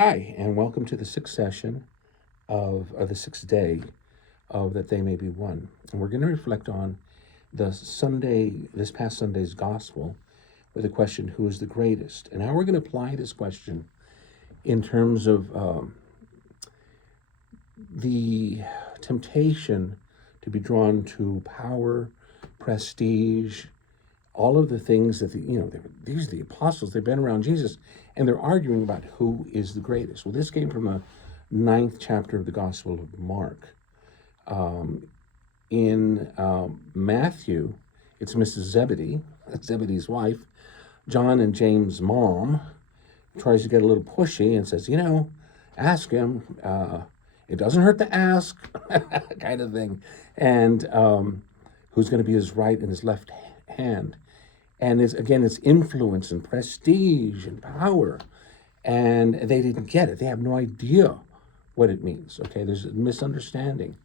Hi, and welcome to the sixth session or the sixth day of That They May Be One. And we're going to reflect on this past Sunday's gospel with the question, who is the greatest? And how we're going to apply this question in terms of the temptation to be drawn to power, prestige, all of the things that these are the apostles. They've been around Jesus, and they're arguing about who is the greatest. Well, this came from the ninth chapter of the Gospel of Mark. In Matthew, it's Mrs. Zebedee, that's Zebedee's wife, John and James' mom, tries to get a little pushy and says, ask him. It doesn't hurt to ask, kind of thing. And who's going to be his right and his left hand. And it's influence and prestige and power. And they didn't get it. They have no idea what it means. Okay, there's a misunderstanding.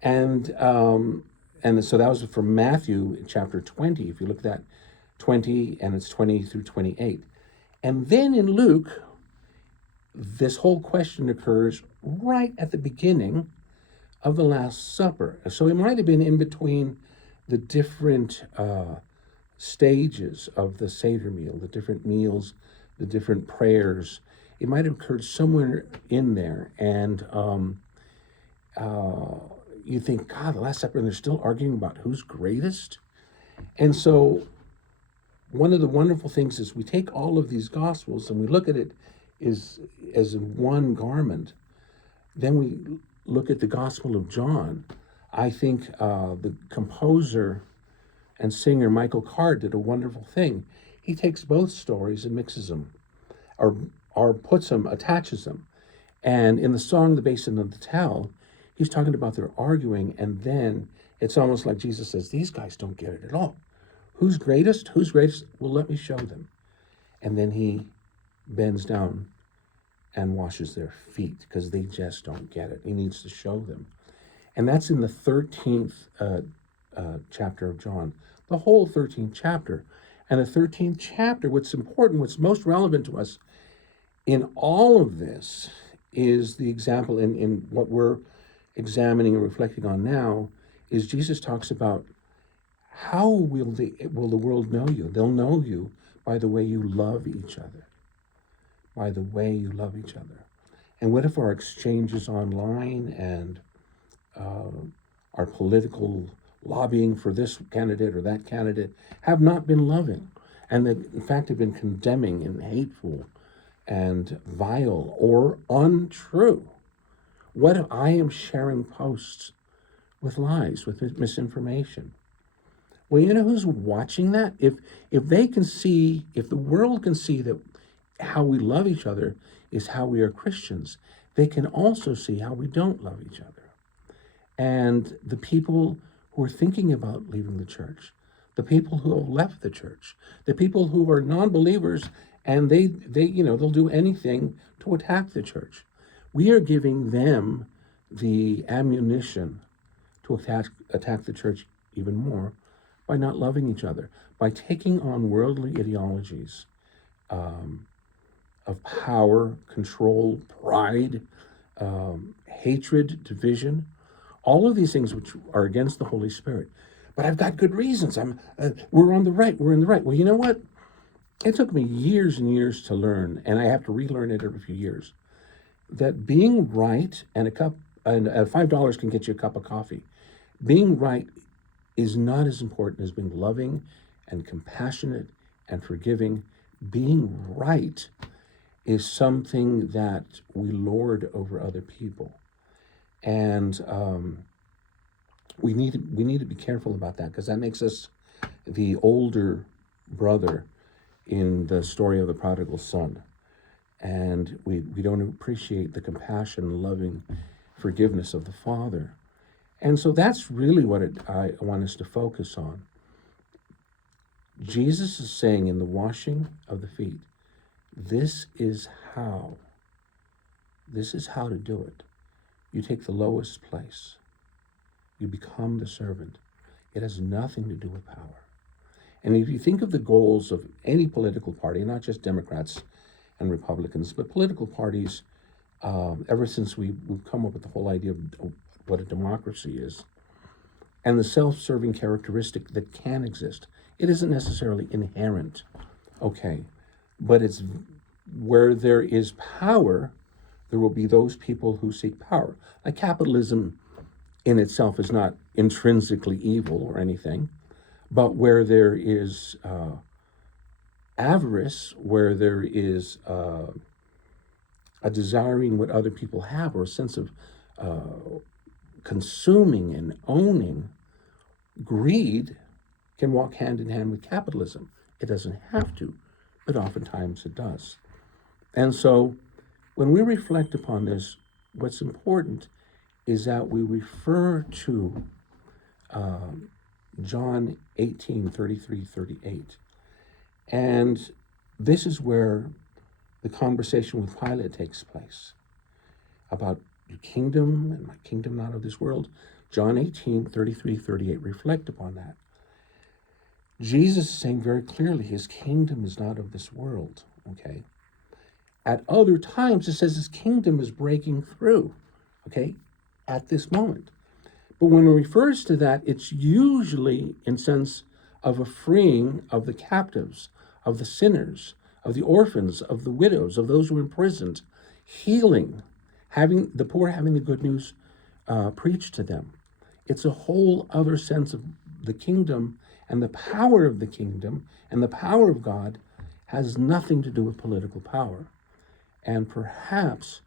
And so that was from Matthew chapter 20. If you look at that, 20, and it's 20 through 28. And then in Luke, this whole question occurs right at the beginning of the Last Supper. So it might have been in between the different stages of the Seder meal, the different meals, the different prayers. It might have occurred somewhere in there. And you think, God, the Last Supper, and they're still arguing about who's greatest? And so one of the wonderful things is we take all of these Gospels and we look at it as in one garment. Then we look at the Gospel of John. I think the composer and singer Michael Card did a wonderful thing. He takes both stories and mixes them, or puts them, attaches them. And in the song, The Basin of the Tell, he's talking about their arguing, and then it's almost like Jesus says, these guys don't get it at all. Who's greatest? Who's greatest? Well, let me show them. And then he bends down and washes their feet because they just don't get it. He needs to show them. And that's in the 13th chapter of John, the whole 13th chapter. And the 13th chapter, what's important, what's most relevant to us in all of this is the example in what we're examining and reflecting on now, is Jesus talks about how will the world know you? They'll know you by the way you love each other. By the way you love each other. And what if our exchanges online and our political lobbying for this candidate or that candidate have not been loving, and that in fact have been condemning and hateful and vile or untrue? What if I am sharing posts with lies, with misinformation? Well, you know who's watching that? If they can see, if the world can see that how we love each other is how we are Christians, they can also see how we don't love each other. And the people who are thinking about leaving the church, the people who have left the church, the people who are non-believers, and they'll do anything to attack the church. We are giving them the ammunition to attack the church even more by not loving each other, by taking on worldly ideologies of power, control, pride, hatred, division, all of these things which are against the Holy Spirit. But I've got good reasons. We're on the right. We're in the right. Well, you know what? It took me years and years to learn, and I have to relearn it every few years, that being right and $5 can get you a cup of coffee. Being right is not as important as being loving and compassionate and forgiving. Being right is something that we lord over other people. And we need to be careful about that, because that makes us the older brother in the story of the prodigal son. And we don't appreciate the compassion, loving forgiveness of the Father. And so that's really what I want us to focus on. Jesus is saying in the washing of the feet, this is how to do it. You take the lowest place. You become the servant. It has nothing to do with power. And if you think of the goals of any political party, not just Democrats and Republicans, but political parties, ever since we've come up with the whole idea of what a democracy is, and the self-serving characteristic that can exist. It isn't necessarily inherent, okay, but it's where there is power, there will be those people who seek power. Like capitalism in itself is not intrinsically evil or anything, but where there is avarice, where there is a desiring what other people have, or a sense of consuming and owning, greed can walk hand in hand with capitalism. It doesn't have to, but oftentimes it does. And so when we reflect upon this, what's important is that we refer to John 18:33-38. And this is where the conversation with Pilate takes place about your kingdom and my kingdom not of this world. John 18:33-38. Reflect upon that. Jesus is saying very clearly his kingdom is not of this world, okay? At other times, it says his kingdom is breaking through, okay, at this moment. But when it refers to that, it's usually in sense of a freeing of the captives, of the sinners, of the orphans, of the widows, of those who are imprisoned, healing, having the poor, having the good news preached to them. It's a whole other sense of the kingdom, and the power of the kingdom and the power of God has nothing to do with political power. And perhaps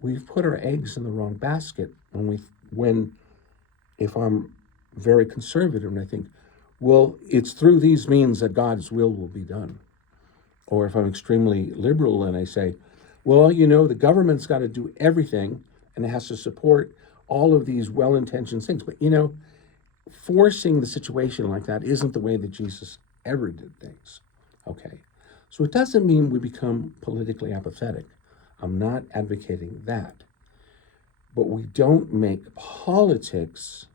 we've put our eggs in the wrong basket when if I'm very conservative and I think, well, it's through these means that God's will be done. Or if I'm extremely liberal and I say, well, the government's got to do everything and it has to support all of these well-intentioned things. But, forcing the situation like that isn't the way that Jesus ever did things. Okay. So it doesn't mean we become politically apathetic. I'm not advocating that. But we don't make politics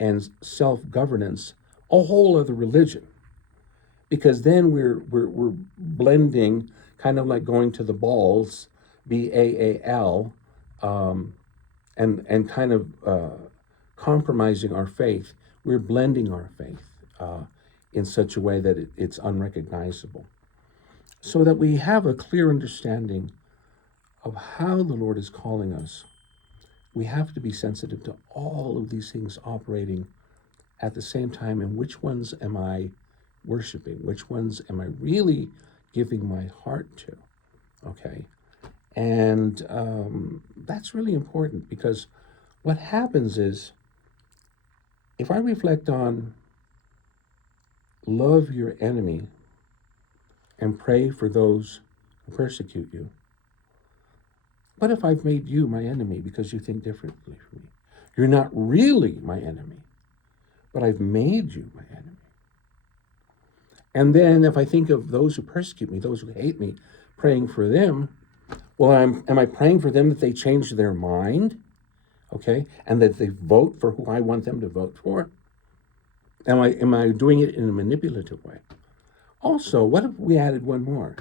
and self-governance a whole other religion. Because then we're blending, kind of like going to the balls, BAAL, and kind of compromising our faith. We're blending our faith in such a way that it's unrecognizable. So that we have a clear understanding of how the Lord is calling us. We have to be sensitive to all of these things operating at the same time. And which ones am I worshiping? Which ones am I really giving my heart to? Okay. And that's really important, because what happens is, if I reflect on love your enemy and pray for those who persecute you, what if I've made you my enemy because you think differently from me? You're not really my enemy, but I've made you my enemy. And then if I think of those who persecute me, those who hate me, praying for them, well, am I praying for them that they change their mind, okay, and that they vote for who I want them to vote for? Am I doing it in a manipulative way? Also, what if we added one more?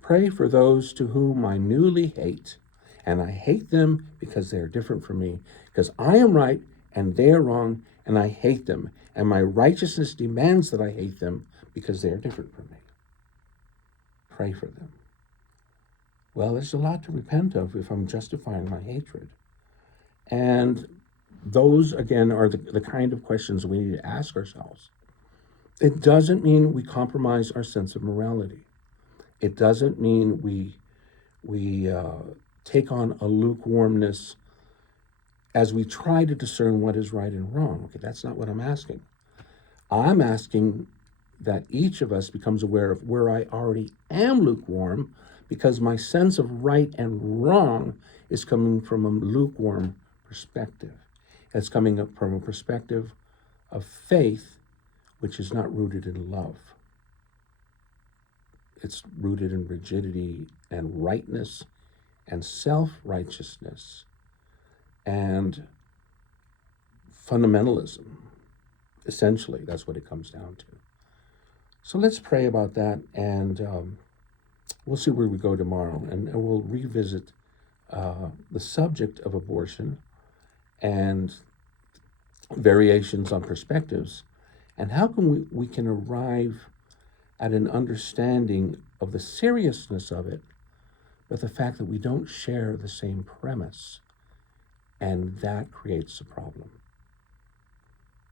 Pray for those to whom I newly hate, and I hate them because they are different from me, because I am right and they are wrong, and I hate them, and my righteousness demands that I hate them because they are different from me. Pray for them. Well, there's a lot to repent of if I'm justifying my hatred. And those, again, are the kind of questions we need to ask ourselves. It doesn't mean we compromise our sense of morality. It doesn't mean we take on a lukewarmness as we try to discern what is right and wrong. Okay, that's not what I'm asking. I'm asking that each of us becomes aware of where I already am lukewarm, because my sense of right and wrong is coming from a lukewarm perspective. It's coming up from a perspective of faith, which is not rooted in love. It's rooted in rigidity and rightness and self-righteousness and fundamentalism. Essentially, that's what it comes down to. So let's pray about that, and we'll see where we go tomorrow, and we'll revisit the subject of abortion and variations on perspectives, and how can we can arrive at an understanding of the seriousness of it, but the fact that we don't share the same premise, and that creates a problem.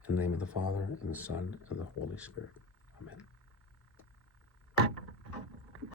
In the name of the Father, and the Son, and the Holy Spirit. Amen.